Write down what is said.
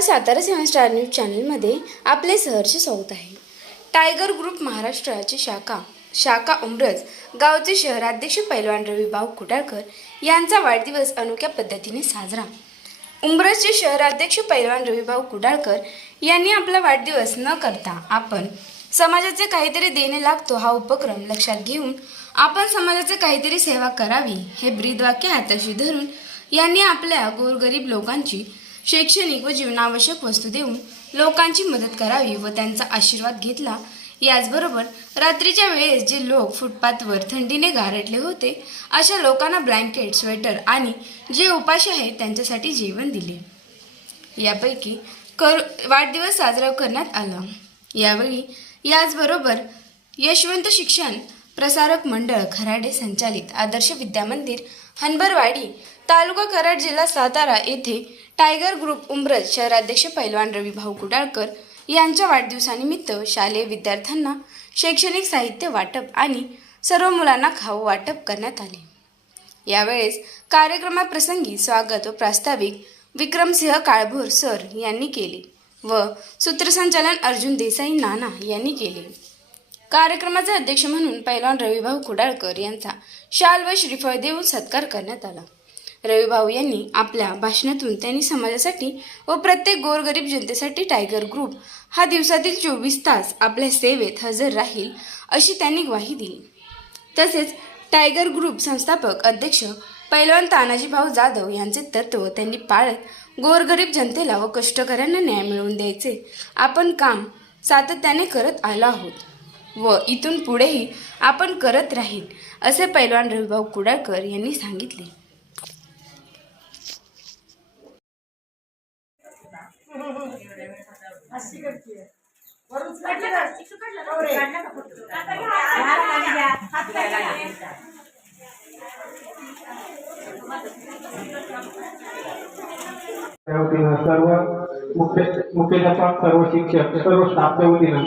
सातारा सेवन star news चॅनलमध्ये आपले सहर्ष स्वागत आहे. टायगर ग्रुप महाराष्ट्राची शाखा शाखा उमरज गावचे शहराध्यक्ष पैलवान रविभाऊ कुटारकर यांचा वाढदिवस अनोख्या पद्धतीने साजरा. उमरजचे शहराध्यक्ष पैलवान रविभाऊ कुडाळकर यांनी आपला वाढदिवस न करता आपण समाजाचे काहीतरी देणे लागतो हा उपक्रम लक्षात घेऊन आपण समाजाचे काहीतरी सेवा करावी हे ब्रीदवाक्य हाताशी धरून यांनी आपल्या गोरगरीब लोकांची शैक्षणिक व जीवनावश्यक वस्तू देऊन लोकांची मदत करावी व त्यांचा आशीर्वाद घेतला. याचबरोबर रात्रीच्या वेळेस जे लोक फुटपाथवर थंडीने गारटले होते अशा लोकांना ब्लँकेट स्वेटर आणि जे उपाशी आहेत त्यांच्यासाठी जेवण दिले. यापैकी कर वाढदिवस साजरा करण्यात आला. यावेळी याचबरोबर यशवंत शिक्षण प्रसारक मंडळ खराडे संचालित आदर्श विद्यामंदिर हनबरवाडी तालुका कराड जिल्हा सातारा येथे टायगर ग्रुप उमरज शहराध्यक्ष पैलवान रविभाऊ कुडाळकर यांच्या वाढदिवसानिमित्त शालेय विद्यार्थ्यांना शैक्षणिक साहित्य वाटप आणि सर्व मुलांना खाऊ वाटप करण्यात आले. यावेळेस कार्यक्रमाप्रसंगी स्वागत व प्रास्ताविक विक्रमसिंह काळभोर सर यांनी केले व सूत्रसंचालन अर्जुन देसाई नाना यांनी केले. कार्यक्रमाचे अध्यक्ष म्हणून पैलवान रविभाऊ कुडाळकर यांचा शाल व श्रीफळ देऊन सत्कार करण्यात आला. रविभाऊ यांनी आपल्या भाषणातून त्यांनी समाजासाठी व प्रत्येक गोरगरीब जनतेसाठी टायगर ग्रुप हा दिवसातील चोवीस तास आपल्या सेवेत हजर राहील अशी त्यांनी ग्वाही दिली. तसेच टायगर ग्रुप संस्थापक अध्यक्ष पैलवान तानाजीभाऊ जाधव यांचे तत्व त्यांनी पाळत गोरगरीब जनतेला व कष्टकऱ्यांना न्याय मिळवून द्यायचे आपण काम सातत्याने करत आलो आहोत व इथून पुढेही आपण करत राहील असे पैलवान रविभाऊ कुडाळकर यांनी सांगितले. सर्व मुख्य मुख्याध्यापक सर्व शिक्षक सर्व स्टाफच्या वतीनं